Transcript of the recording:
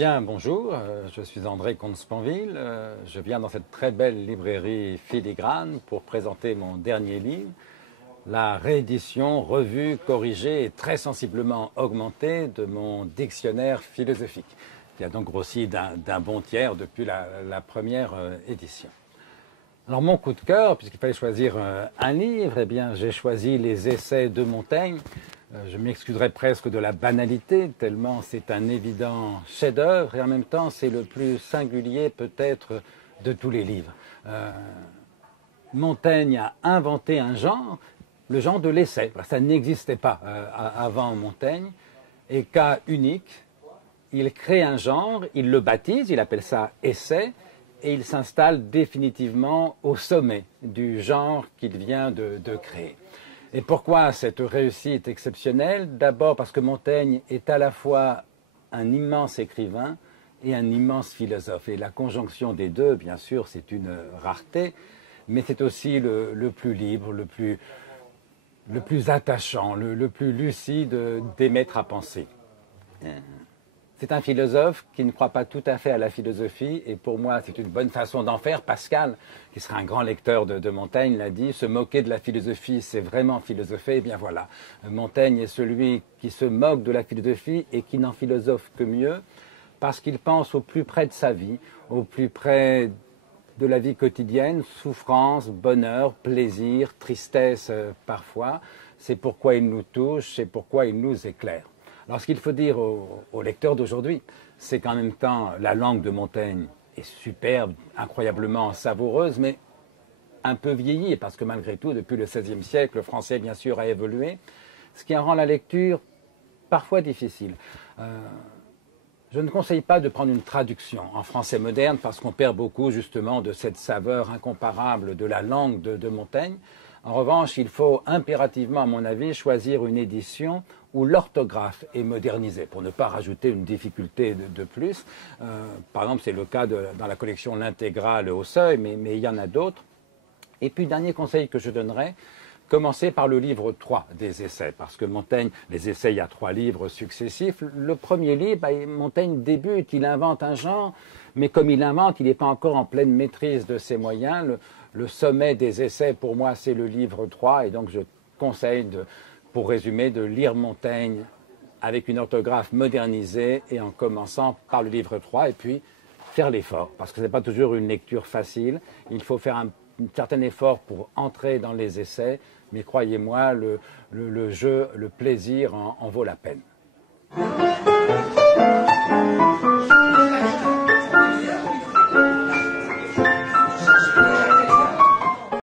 Bien, bonjour, je suis André Comte-Sponville. Je viens dans cette très belle librairie Filigrane pour présenter mon dernier livre, la réédition, revue, corrigée et très sensiblement augmentée de mon dictionnaire philosophique, qui a donc grossi d'un bon tiers depuis la première édition. Alors mon coup de cœur, puisqu'il fallait choisir un livre, eh bien j'ai choisi les essais de Montaigne. Je m'excuserais presque de la banalité, tellement c'est un évident chef-d'œuvre et en même temps c'est le plus singulier peut-être de tous les livres. Montaigne a inventé un genre, le genre de l'essai. Ça n'existait pas avant Montaigne. Et cas unique, il crée un genre, il le baptise, il appelle ça essai, et il s'installe définitivement au sommet du genre qu'il vient de créer. Et pourquoi cette réussite exceptionnelle? D'abord parce que Montaigne est à la fois un immense écrivain et un immense philosophe. Et la conjonction des deux, bien sûr, c'est une rareté, mais c'est aussi le plus libre, le plus attachant, le plus lucide des maîtres à penser. C'est un philosophe qui ne croit pas tout à fait à la philosophie, et pour moi, c'est une bonne façon d'en faire. Pascal, qui sera un grand lecteur de Montaigne, l'a dit, se moquer de la philosophie, c'est vraiment philosopher. Eh bien voilà, Montaigne est celui qui se moque de la philosophie et qui n'en philosophe que mieux, parce qu'il pense au plus près de sa vie, au plus près de la vie quotidienne, souffrance, bonheur, plaisir, tristesse parfois. C'est pourquoi il nous touche, c'est pourquoi il nous éclaire. Alors ce qu'il faut dire aux lecteurs d'aujourd'hui, c'est qu'en même temps, la langue de Montaigne est superbe, incroyablement savoureuse, mais un peu vieillie, parce que malgré tout, depuis le XVIe siècle, le français, bien sûr, a évolué, ce qui en rend la lecture parfois difficile. Je ne conseille pas de prendre une traduction en français moderne, parce qu'on perd beaucoup, justement, de cette saveur incomparable de la langue de Montaigne. En revanche, il faut impérativement, à mon avis, choisir une édition où l'orthographe est modernisée, pour ne pas rajouter une difficulté de plus. Par exemple, c'est le cas dans la collection L'Intégrale au Seuil, mais il y en a d'autres. Et puis, dernier conseil que je donnerais, commencer par le livre 3 des essais, parce que Montaigne, les essais, il y a 3 livres successifs. Le premier livre, Montaigne débute, il invente un genre, mais comme il invente, il n'est pas encore en pleine maîtrise de ses moyens. Le sommet des essais, pour moi, c'est le livre 3, et donc je conseille, pour résumer, de lire Montaigne avec une orthographe modernisée et en commençant par le livre 3, et puis faire l'effort, parce que ce n'est pas toujours une lecture facile. Il faut faire un certain effort pour entrer dans les essais, mais croyez-moi, le jeu, le plaisir en vaut la peine.